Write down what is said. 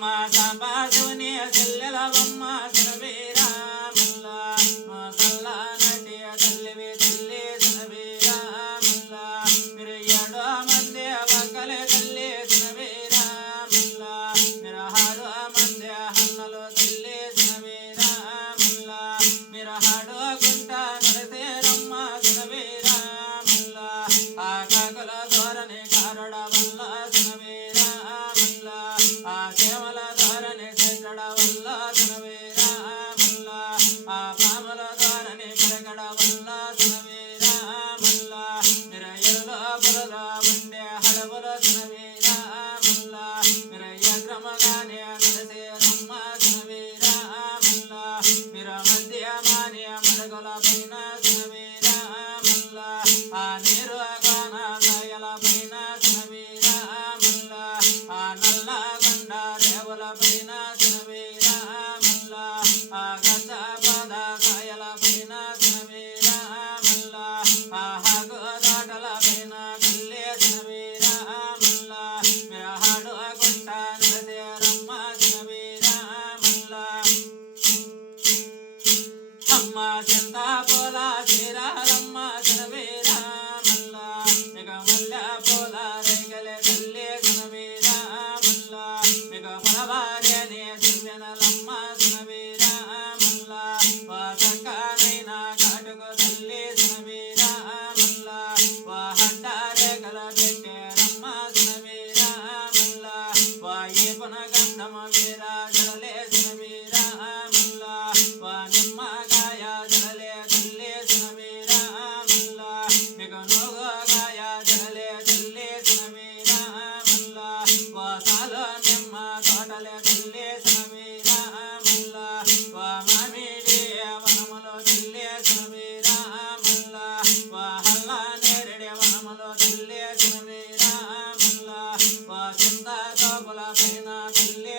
అమ్మ సంపాసుని చెల్లెలవమ్మ సనవేరా మల్ల మా సల్ల నటి తల్లివి తల్లి సనవేరా మల్ల మీరు ఏడో మంది వక్కలే తల్లి సనవేరా మల్ల మీరు హాడు మంది హన్నలు తల్లి సనవేరా మల్ల మీరు హాడు గుంట నరసేరమ్మ సనవేరా మల్ల ఆ కాకుల ధోరణి కారడ వల్ల సనవేరా మల్ల ఆ సేవల ధోరణి చెంగడ వల్ల సనవేరా మల్ల ఆ పాముల ధోరణి పెరగడ వల్ల సనవేరా మల్ల మిర ఎరులో బురలో ఉండే హడవుల సనవేరా మల్ల మిర ఎగ్రమగానే నరసేరమ్మ సనవేరా మల్ల మిర మధ్య మానే మడగల పైన సనవేరా మల్ల ఆ నీరు గాన దయల పైన సనవేరా మల్ల ఆ నల్ల గండ రేవుల పైన సనవేరా మల్ల ఆ గద్ద పద కాయల పైన సనవేరా మల్ల ఆ హగు దాటల పైన కల్లే సనవేరా మల్ల మిర హాడు గుంట నరసేరమ్మ సనవేరా మల్ల అమ్మ చింతాపూల శ్రీరారమ్మ సనవేరా మల్ల మిగ మల్ల పూల రైగలే తల్లి సనవేరా మల్ల మిగ పొలవారేనే దివ్యనలమ్మ సనవేరా మల్ల వాసంకానైనా కాటుకు తల్లి సనవేరా మల్ల వాహడ్డారే గల పెట్టేరమ్మ సనవేరా మల్ల వాయి పునగంధమ వీరా జలలే సనవేరా మల్ల వా నిమ్మకాయ జలలే తల్లి సనవేరా మల్ల మిగ నోగాయ జలలే తల్లి సనవేరా మల్ల వాసాలో నిమ్మ తోటలే తల్లి సనవేరా మల్ల వా మామిడి వనములో తల్లి సనవేరా మల్ల వా హల్ల నేరడి వనములో తల్లి సనవేరా మల్ల వా చింత తోపుల పైన తల్లి